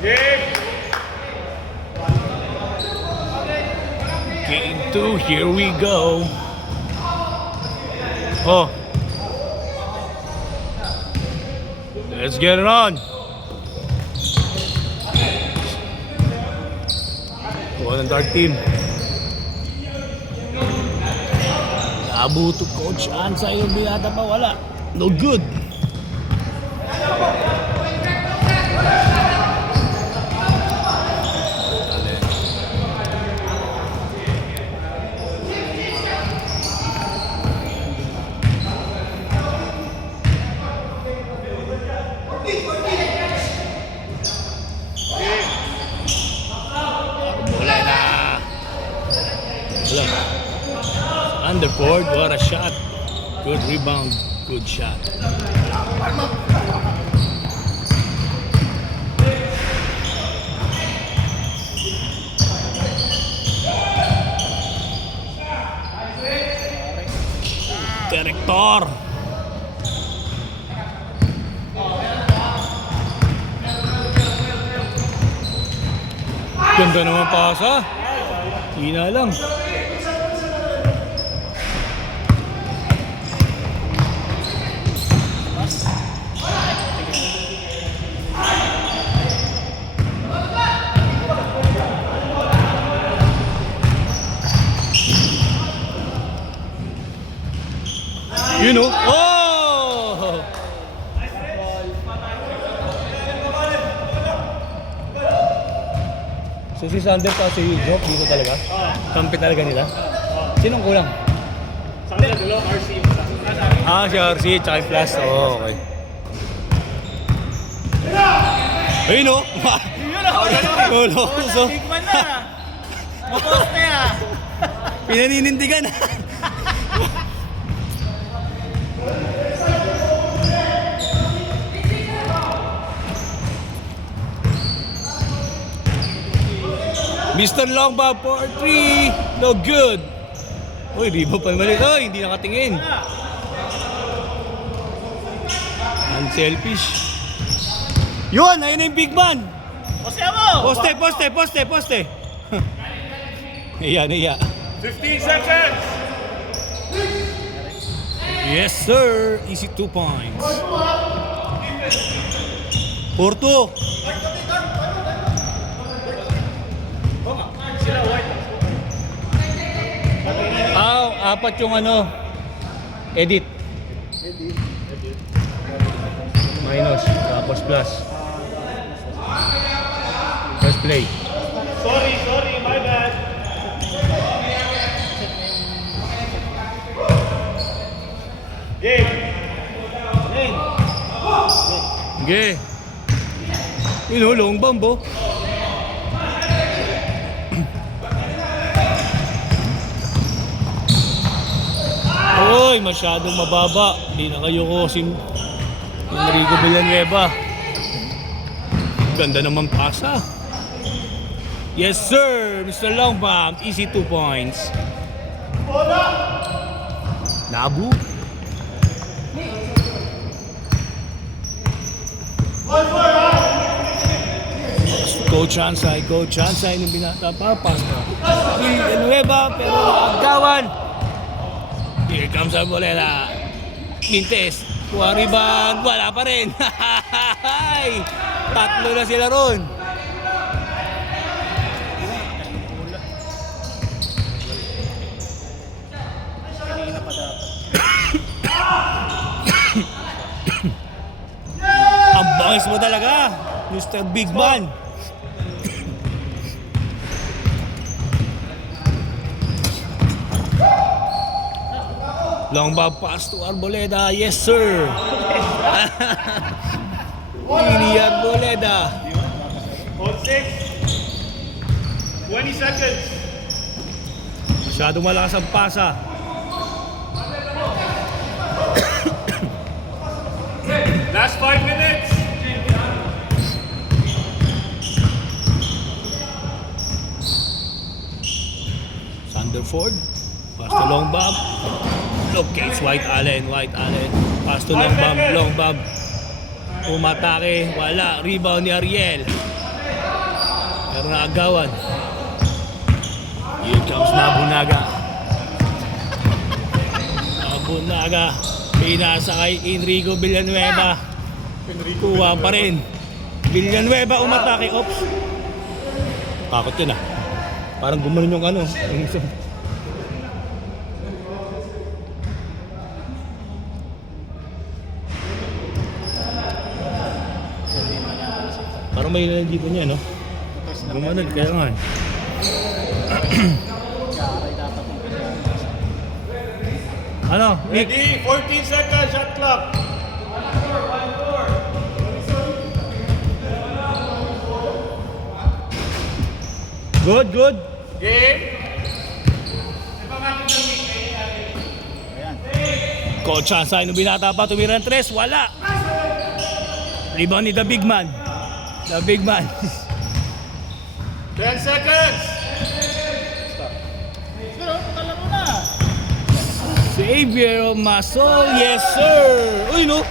Bakit? Game 2, here we go. Oh. Let's get it on. One and dark team. Nabuto coach Ansa yung binata pa wala. No good. Underboard, what a shot. Good rebound, good shot. Director. Ganda naman pasa. Hina lang. You know? Oh! So si Sander pa si Jock dito talaga? Kampi talaga nila? Sinong kulang? Sander, dalawa, RC. Si RC, tsaka yung Flash. Oh, okay. Ayun o! Ayun o! So, Bigman na! Maposte ah! pinaninindigan. Mr. Longbob for 3. No good. Uy, ribo pa naman ito. Hindi nakatingin. Unselfish. Yun! Ayun na yung big man. Poste mo! Poste. Iya. 15 seconds! Yes, sir. Easy 2 points. Porto. Apat yung edit. Minus, tapos plus. First play. Sorry, my bad. Game. Okay. Long bomb, oh. Oy, masyadong mababa. Hindi na kayo kosim. Enrico Villanueva. Ganda naman pasa. Yes, sir. Mr. Longbomb. Easy 2 points. Nabu. Coach Ansay ng binata pa. Pasta. Villanueva, pero agawan. Here comes Arboleda. Quintes. Rebound. Wala pa rin. Tatlo na sila ron. Ang bangis mo talaga, Mr. Big Man. Long bob pass to Arboleda. Yes, sir. Ini Arboleda. Hold 6. 20 seconds. Masyadong malakas ang pasa. Last 5 minutes. Sanderford. Pass to long bomb. Locates White Allen. Pass to long bomb. Umatake. Wala. Rebound ni Ariel. Pero naagawan. Here comes Nabunaga. Pinasa kay Enrico Villanueva. Kuha pa rin. Villanueva umatake. Oops. Takot yun ah. Parang gumanon yung ano. Parang may dito niya, no? Gumanon, kaya nga. Ano? Nick? Ready? 14 seconds. Shot clock. Good. Game. Coach Hansay, nung binata pa, tumira ng 3, wala. Rebound ni The Big Man. 10 seconds. Xavier Masol, yes sir. Uy no.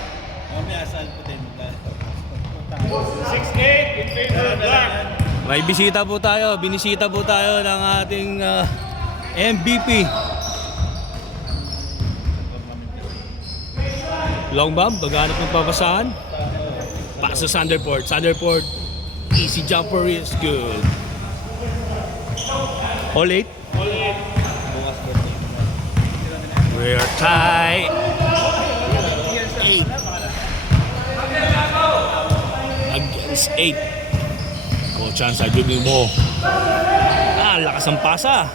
6-8 in favor of black. May binisita po tayo ng ating MVP. Long bomb, baghanap ng papasahan. Pass to Sanderford. Easy jumper is good. All 8. We're tied. 8 against 8. Coach Hansay dribbling mo. Lakas ang pasa.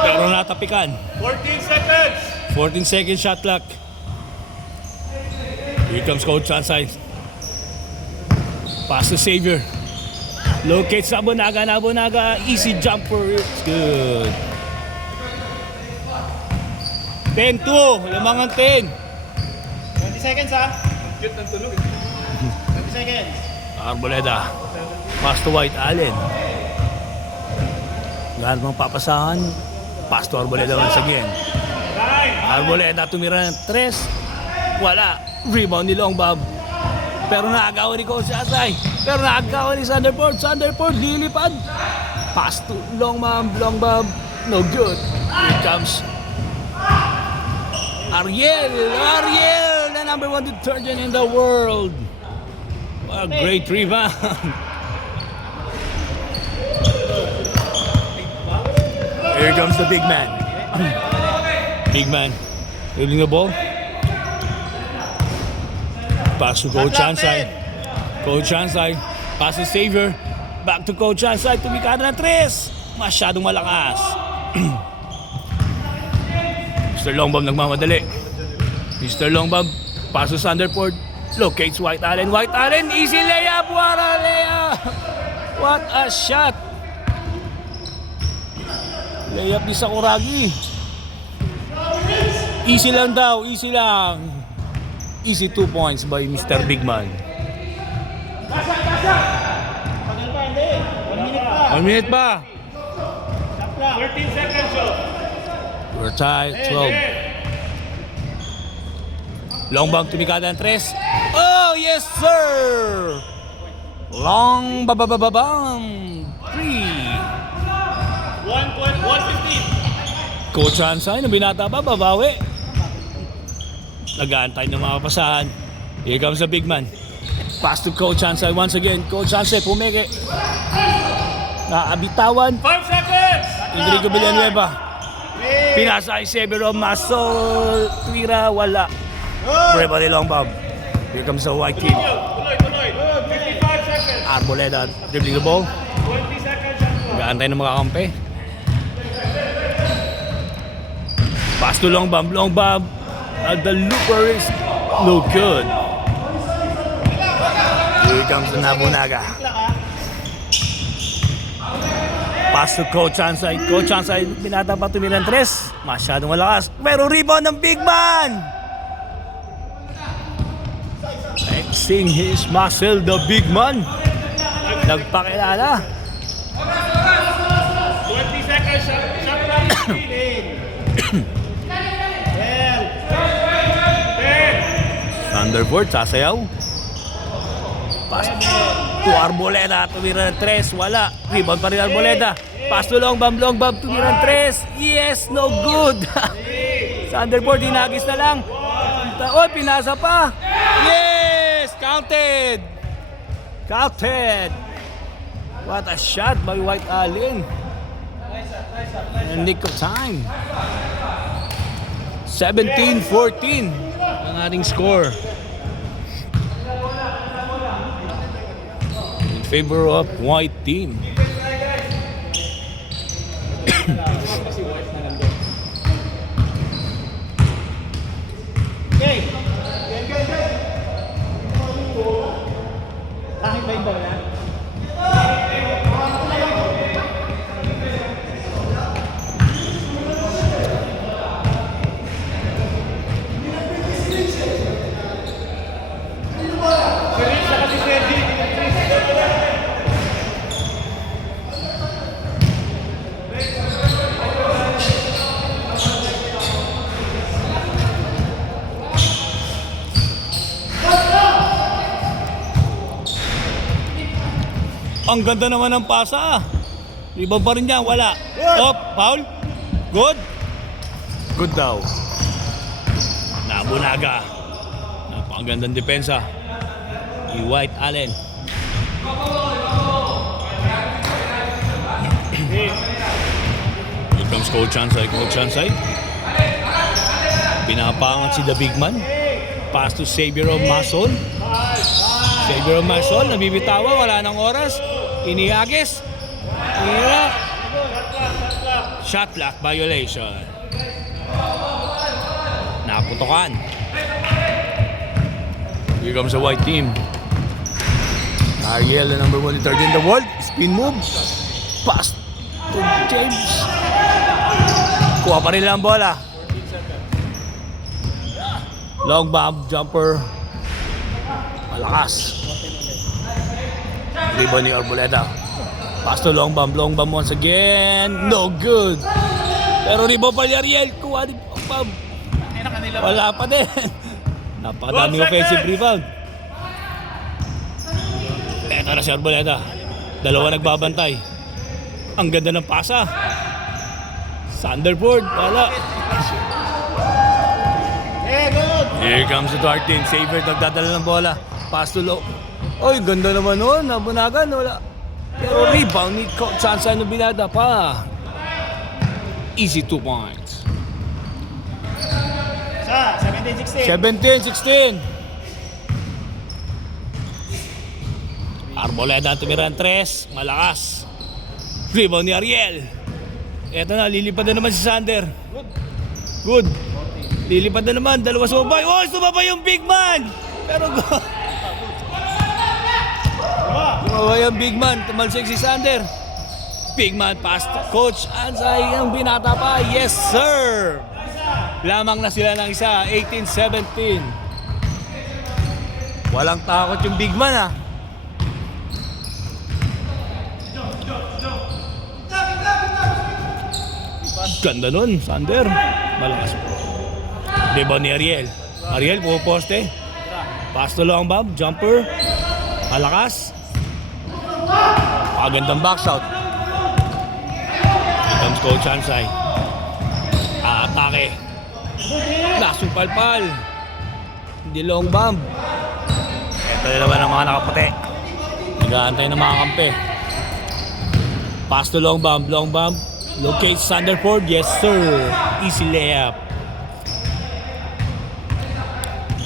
Pero natapikan. 14 seconds. 14 seconds shot clock. Here comes Coach Hansay. Pass to Xavier. Locates Nabunaga. Easy jumper. It's good. 10-2. Lamangan 10. 20 seconds ha. Cute ng tulog. 20 seconds. Arboleda. Pass to White Allen. Lahat ng papasahan. Pass to Arboleda once again. Arboleda tumira ng 3. Wala. Rebound ni Long Bob. Pero naagawan ni Coach Hansay. Pero naagawan ni Sanderford. Lilipad. Pass to Long Bob. No good. Here comes Ariel, the number 1 detergent in the world. What a great rebound. Here comes the big man. Dribbling the ball. Pass to Coach Hansay. Pass to Xavier. Back to Coach Hansay. Tumikada ng 3. Masyadong malakas. Mr. Longbomb nagmamadali. Mr. Longbomb, pass to Sanderford. Locates White Allen. Easy layup. What a layup. What a shot. Layup ni Sakuragi. Easy lang. Easy 2 points by Mr. Bigman. 1 minute pa. 13 seconds shot. We're tied, 12. Long bomb tumikada ng 3. Oh, yes sir! Long babababam. 3. 1:15. Coach Hansay, nung binata pa, babawi. Nag-aantay ng mga pasahan. Here comes the big man. Pass to Coach Hansay once again. Coach Hansay, pumeke. Naabitawan. 5 seconds. Enrico Villanueva. Pinasa ay Xavier Masol. Tuwira, wala. Rebound ni Long Bob. Here comes the white kid. Tuloy. 55 seconds. Arboleda dribbling the ball. 20 seconds. Nag-aantay ng mga kampe. Pass to Long Bob. The looper is no good. Here comes the Nabunaga. Pass to Coach Ansay. Coach Ansay, binata pa tumira ng 3. Masyadong malakas. Pero rebound ng big man. Flexing his muscle, the big man. Nagpakilala. 20 seconds. Shot clock. 10. Thunderbird, sasayaw. Pass to Arboleda, tumira ng 3. Wala. Rebound pa rin Arboleda. Pass to long bomb, tumira ng 3. Yes, no good. Thunderbird, hinagis na lang. Oh, pinasa pa. Yes, counted. Counted. What a shot by White Allen. In the nick of time. 17-14 ang ating score. In favor of white team. Okay. Kahit ba yung bola? Ang ganda naman ng pasa. Rebound pa rin niya, wala. Oh, foul. Good. Good daw. Nabunaga. Napakagandang depensa. Ni White Allen. Here comes Coach Chansay. Coach Chansay. Pinapangat si the big man. Pass to Xavier of Mason. Xavier of Mason, nabibitawa, wala nang oras. Inihagis. Shot clock violation. Naputokan. Here comes the white team. Ariel, the number 1 third in the world. Spin move. Pass to James. Kuha pa rin lang ang bola. Long bomb, jumper. Malakas. Rebound ni Arboleda. Pass to long bomb once again. No good. Pero rebound pa ni Ariel. Kuha ni Bob. Wala pa din. Napakadaming offensive rebound. Eto na si Arboleda. Dalawa nagbabantay. Ang ganda ng pasa. Thunderbird. Wala. Here comes the dark team. Xavier nagdadala ng bola. Pass to low. Oy, ganda naman nun. Nabunagan. Wala. Pero rebound ni Coach Chansay na binada pa. Easy 2 points. 17-16. 17-16. Arboleda tumira ng 3. Malakas. Rebound ni Ariel. Eto na, lilipad na naman si Sander. Good. Lilipad na naman. Dalawa sumabay. Oh, sumabay yung big man. Pero sumabay yung big man. Tumalsik si Sander. Big man pass to Coach Ansay. Ang binata pa. Yes, sir. Lamang na sila ng isa. 18-17. Walang takot yung big man, ha. Ganda nun, Sander. Malakas. Rebound ni Ariel. Ariel, puposte. Pass to long bomb, jumper. Malakas. Pagandang box out. Here comes Coach Chansay. Atake. Lasong palpal. Hindi long bomb. Ito na naman ang mga nakaputi. Nag-aantay ng mga kampe. Pass to long bomb, locate Thunderbird. Yes, sir. Easy layup.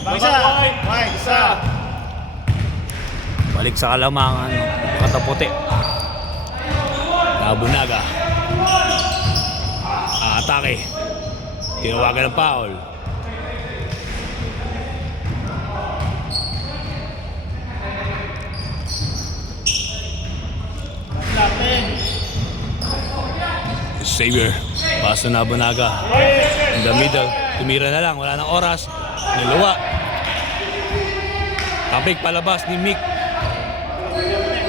Isa. Balik sa kalamangan. Kataputi. Nabunaga. Atake. Tinawagan ng foul. Xavier. Paso na Bonaga. In the middle. Tumira na lang. Wala nang oras. Niluwa. Tapik palabas ni Mick.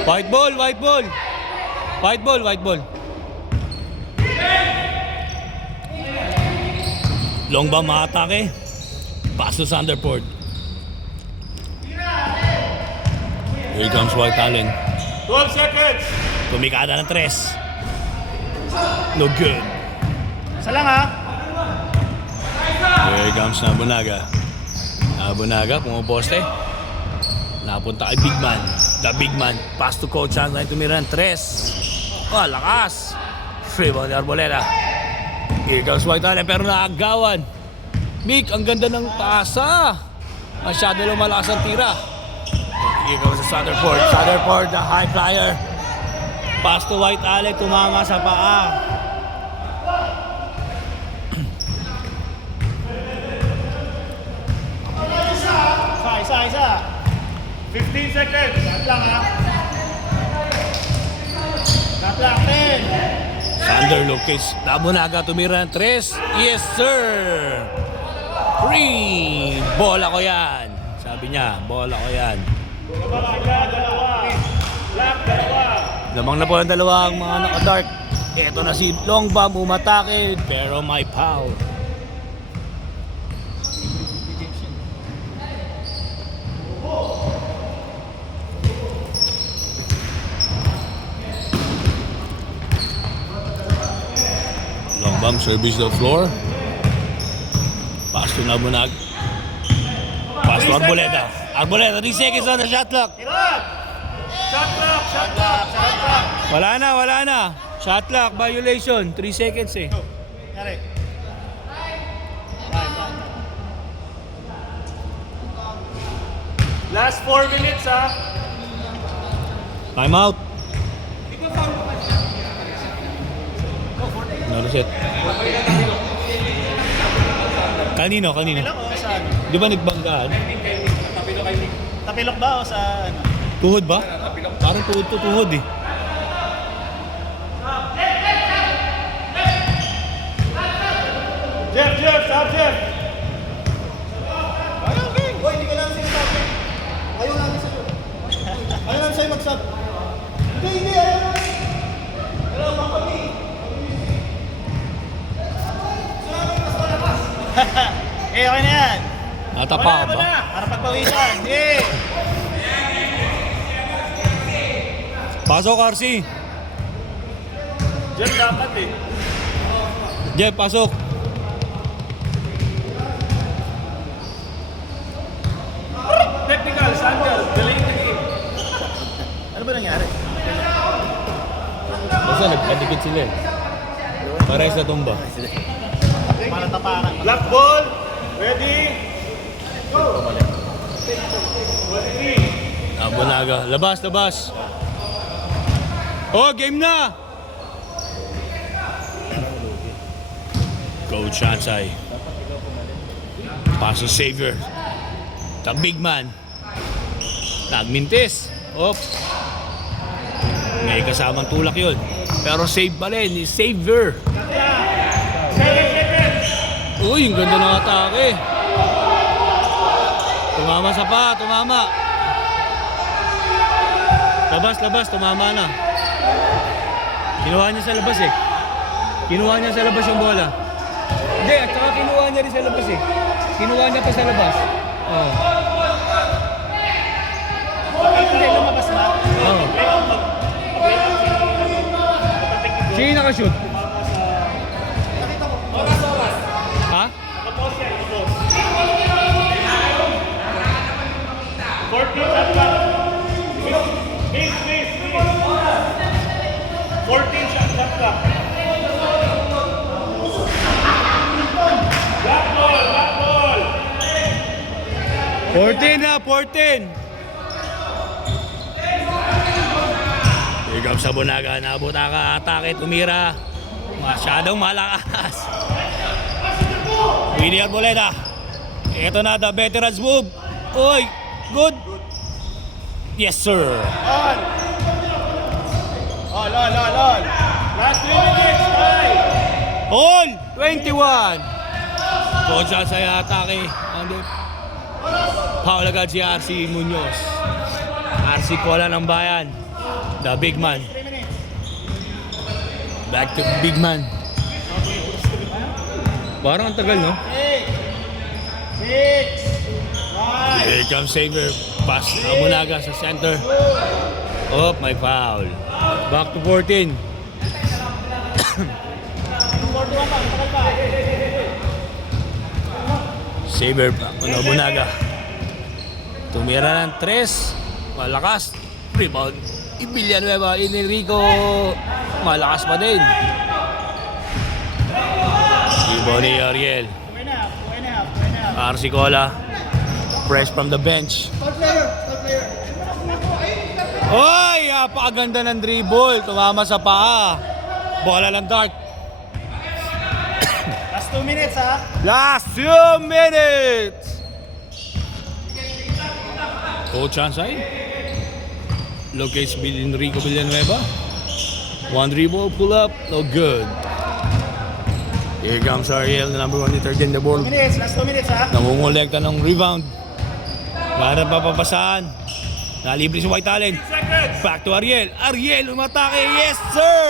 White ball, white ball. White ball, white ball. Long bomb maatake. Pass to Sanderford. Here comes White Allen. 12 seconds. Kumikada ng 3. No good. Isa lang ha. Here comes Nabunaga. Nabunaga, pumaposte. Napunta kay Big Man. The Big Man. Pass to Coach Hans. Ay tumira ng 3. Oh, lakas. Free ball ni Arboleda. Here comes White Allen pero naagawan. Mick, ang ganda ng tasa. Masyado lang malakas ang tira. Here comes the Sanderford. Sanderford, the high flyer. Pass to White Allen, tumama sa paa. Isa. 15 seconds. Cut lang ha. Cut lang. 10. Sander Lopez. Nabunaga tumira ng 3. Yes, sir! 3! Bola ko yan. Sabi niya, bola ko yan. Dalawa. Black, dalawa. Lamang na po ang dalawang mga naka-dark. Ito na si Long Bomb umatake, pero may foul. Long Bomb service the floor. Pass to Nabunag. Pass to Arboleda. Arboleda, 3 seconds on the shot clock. Shot clock. Wala na. Shot clock violation. 3 seconds eh. Yari. Last 4 minutes ha. Time out. Another set. Kanino? Tapilok o sa ano? Di ba nagbanggaan? Tapilok ba o sa ano? Tuhod ba? Parang tuhod to tuhod eh. Jeff, stop Jeff. Hoy, hindi ka lang sinasabi. Ayaw namin sa'yo. Ayaw namin sa'yo mag-sub. Hindi, ayaw namin. Ayaw namin kami. Okay na yan. Natapa ka ba? Para pagpawisan. Yeah. Pasok, RC. Jeff dapat eh. Jeff, pasok. Technical, Sandal. Galing na game. Ano ba nangyari? Basta nagpadikit sila eh. Parehas na tumba. Para tapakan. Black ball. Ready. Go. Nabunaga. Labas. Oh, game na! Coach Chansay. Paso Xavier. The big man. Nagmintis. Op. May kasamang tulak yun. Pero save pa rin ni Xavier. Uy, ang ganda ng atake. Tumama sa pa, tumama. Labas, tumama na. Kinuha niya sa labas eh. Kinuha niya sa labas yung bola. Hindi, at saka kinuha niya rin sa labas eh. Kinuha niya pa sa labas. Oh. Hindi, lumabas na. Oh. Sino yung nakashoot? Ha? 14 shot clock. 14 shot clock. Black ball. 14 na, 14! Ikaw sa Bunaga, nabuta ka, atake, tumira. Masyadong malakas. Winnie Arboleda. Ito na, the veterans move. Uy, good. Yes, sir. On. Last 3 minutes. 5. All 21. Coach sa atake. Andi. Foul agad si RC Munoz. RC Cola ng bayan. The big man. Back to big man. Parang ang tagal, no? 8, 6, 5. Here comes Saver. Pass Abunaga sa center. Oh, may foul. Back to 14. 41 pa, tagal pa. Saver pa. Abunaga. Tumira ng 3. Malakas. Rebound. Villanueva. Enrico. Malakas pa din. Rebound ni Ariel. 2.5. RC Cola. Fresh from the bench. Star player. Oy! Napakaganda ng dribble. Tumama sa paa. Bola ng dart. Last 2 minutes ha. Last 2 minutes! Coach Ansay. Locates Enrico Villanueva. One dribble, pull up, no good. Here comes Ariel, the number 1 hitter in the ball. 2 minutes, last 2 minutes ha. Nangungulekta ng rebound. Para papapasaan. Nalibre si White Allen. Back to Ariel. Ariel umatake. Yes, sir!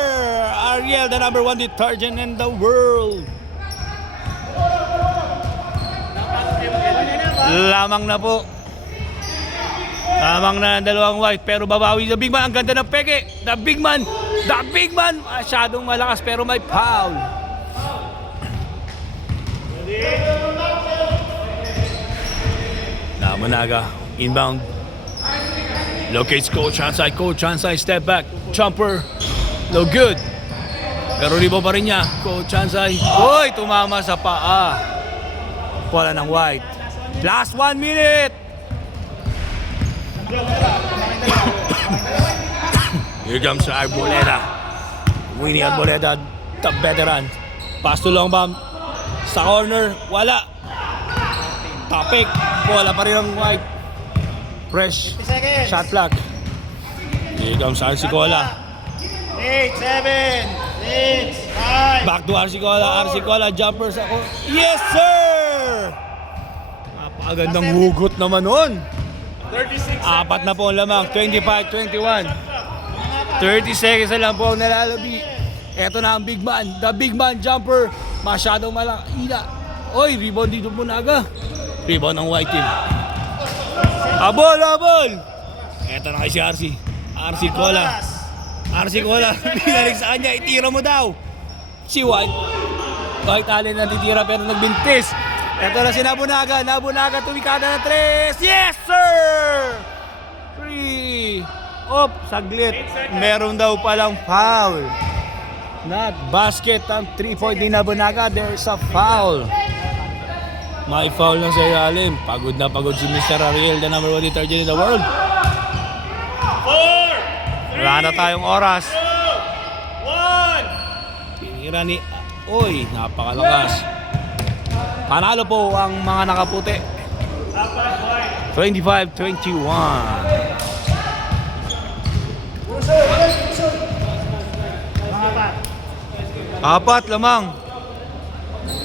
Ariel, the number 1 detergent in the world. Lamang na po. Lamang na ng dalawang white. Pero babawi the big man. Ang ganda ng peke. The big man. The big man. Masyadong malakas pero may foul. Namanaga. Inbound. Locates Coach Hansay. Coach Hansay step back. Jumper. No good. Pero ribo pa rin niya. Coach Hansay. Uy! Tumama sa paa. Bola ng white. Last 1 minute. Here comes Arboleda. Winnie Arboleda, the veteran. Pass to long bomb. Sa corner, wala. Topic. Bola pa rin ang white. Fresh. 50 seconds. Shot clock. Here comes RC Cola. 8, 7, 6, 5. Back to RC Cola. RC Cola, jumper sa corner. Yes, sir! Napakagandang hugot naman nun. 36 Apat na po ang lamang. 25-21. 30 seconds na lang po ang nalalabi. Eto na ang big man. The big man jumper. Masyadong malaki. Oy, rebound dito po na aga. Rebound ng white team. Abol, abol! Eto na kay si RC. RC Cola. RC Cola. Binalik sa kanya. Itira mo daw. Si White. White Allen na titira pero nagbintis. Eto na si Nabunaga. Nabunaga tumikada ng 3. Yes, sir! 3. Op, saglit. Meron daw palang foul. Not basket ang 3-point ni Nabunaga. There's a foul. May foul na sa ilalim. Pagod na pagod si Mr. Ariel, the number 1 detergent in the world. 4, Wala na tayong oras. 2, 1. Tinira ni... Oy, napakalakas. Panalo po ang mga nakaputi. 25-21. Apat lamang.